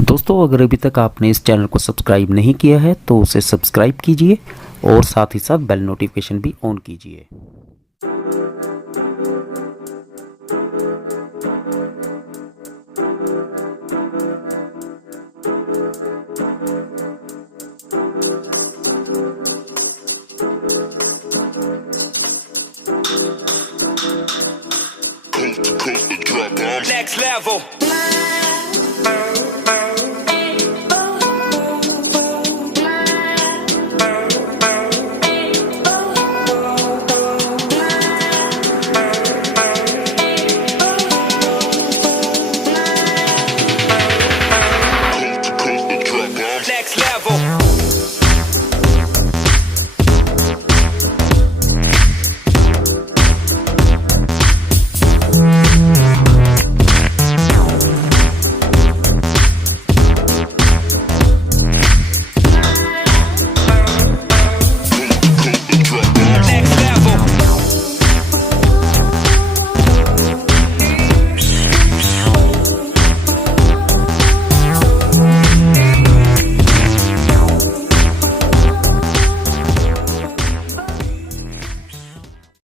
दोस्तों अगर अभी तक आपने इस चैनल को सब्सक्राइब नहीं किया है तो उसे सब्सक्राइब कीजिए और साथ ही साथ बेल नोटिफिकेशन भी ऑन कीजिए।